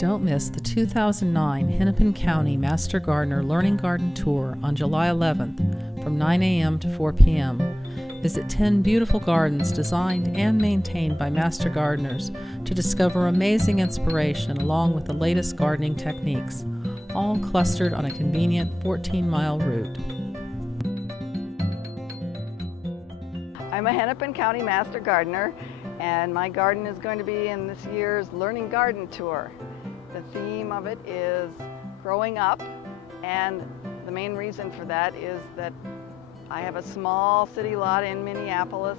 Don't miss the 2009 Hennepin County Master Gardener Learning Garden Tour on July 11th from 9 a.m. to 4 p.m. Visit 10 beautiful gardens designed and maintained by master gardeners to discover amazing inspiration along with the latest gardening techniques, all clustered on a convenient 14-mile route. I'm a Hennepin County Master Gardener, and my garden is going to be in this year's Learning Garden Tour. The theme of it is growing up, and the main reason for that is that I have a small city lot in Minneapolis,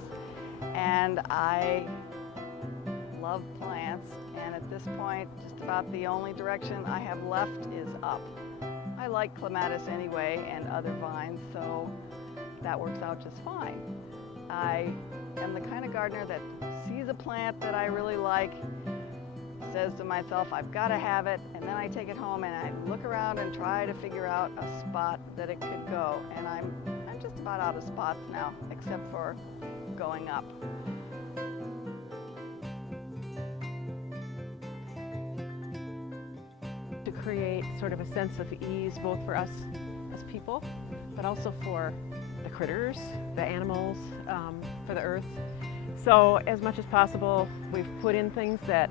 and I love plants, and at this point just about the only direction I have left is up. I like clematis anyway and other vines, so that works out just fine. I am the kind of gardener that sees a plant that I really like, says to myself, I've got to have it, and then I take it home and I look around and try to figure out a spot that it could go. And I'm just about out of spots now, except for going up. To create sort of a sense of ease both for us as people, but also for the critters, the animals, for the earth. So as much as possible, we've put in things that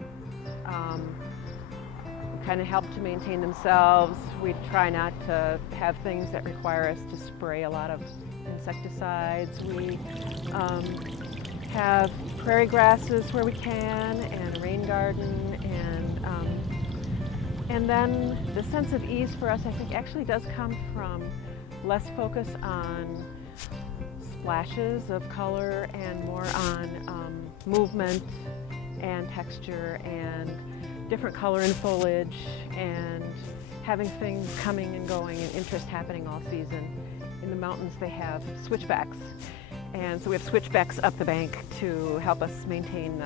kind of help to maintain themselves. We try not to have things that require us to spray a lot of insecticides. We have prairie grasses where we can, and a rain garden, and then the sense of ease for us, I think, actually does come from less focus on splashes of color and more on movement and texture and different color and foliage, and having things coming and going and interest happening all season. In the mountains they have switchbacks, and so we have switchbacks up the bank to help us maintain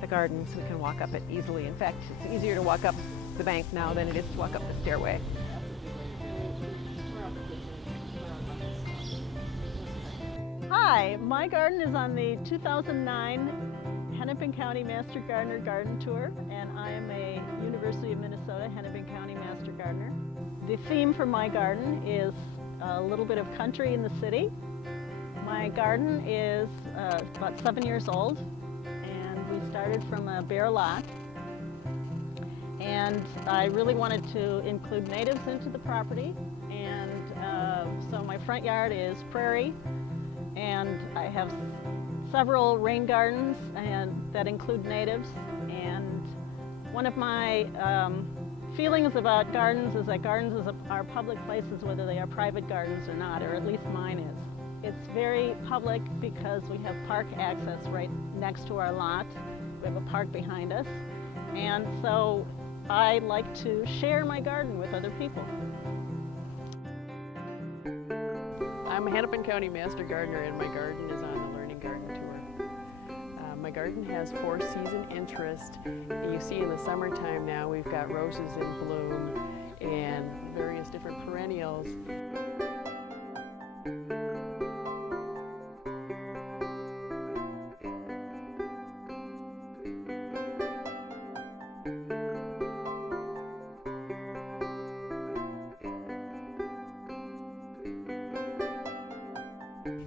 the garden so we can walk up it easily. In fact, it's easier to walk up the bank now than it is to walk up the stairway. Hi, my garden is on the 2009 Hennepin County Master Gardener Garden Tour, and I am a University of Minnesota Hennepin County Master Gardener. The theme for my garden is a little bit of country in the city. My garden is about 7 years old, and we started from a bare lot. And I really wanted to include natives into the property, and so my front yard is prairie, and I have several rain gardens that include natives. And one of my feelings about gardens is that gardens are public places, whether they are private gardens or not, or at least mine is. It's very public because we have park access right next to our lot. We have a park behind us, and so I like to share my garden with other people. I'm a Hennepin County Master Gardener, and my garden is on the Learning Garden Tour. My garden has 4-season interest. You see in the summertime now we've got roses in bloom and various different perennials.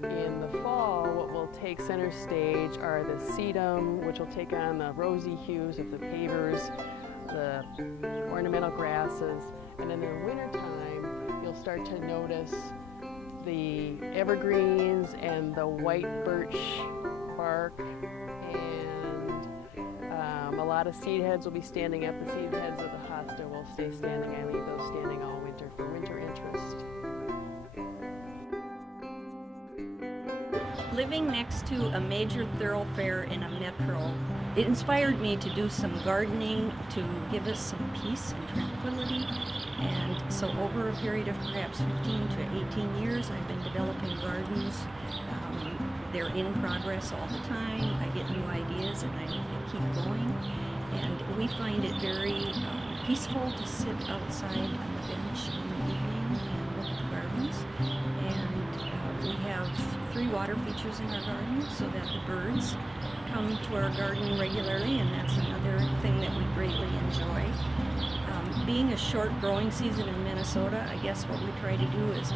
In the fall, what will take center stage are the sedum, which will take on the rosy hues of the pavers, the ornamental grasses, and in the wintertime, you'll start to notice the evergreens and the white birch bark, and a lot of seed heads will be standing up. The seed heads of the hosta will stay standing. I leave those standing all winter for winter interest. Living next to a major thoroughfare in a metro, it inspired me to do some gardening to give us some peace and tranquility. And so over a period of perhaps 15 to 18 years, I've been developing gardens. They're in progress all the time. I get new ideas and I keep going. And we find it very peaceful to sit outside on the bench in the evening and look at the gardens. And we have 3 water features in our garden so that the birds come to our garden regularly, and that's another thing that we greatly enjoy. being a short growing season in Minnesota, I guess what we try to do is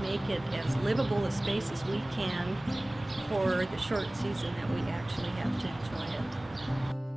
make it as livable a space as we can for the short season that we actually have to enjoy it.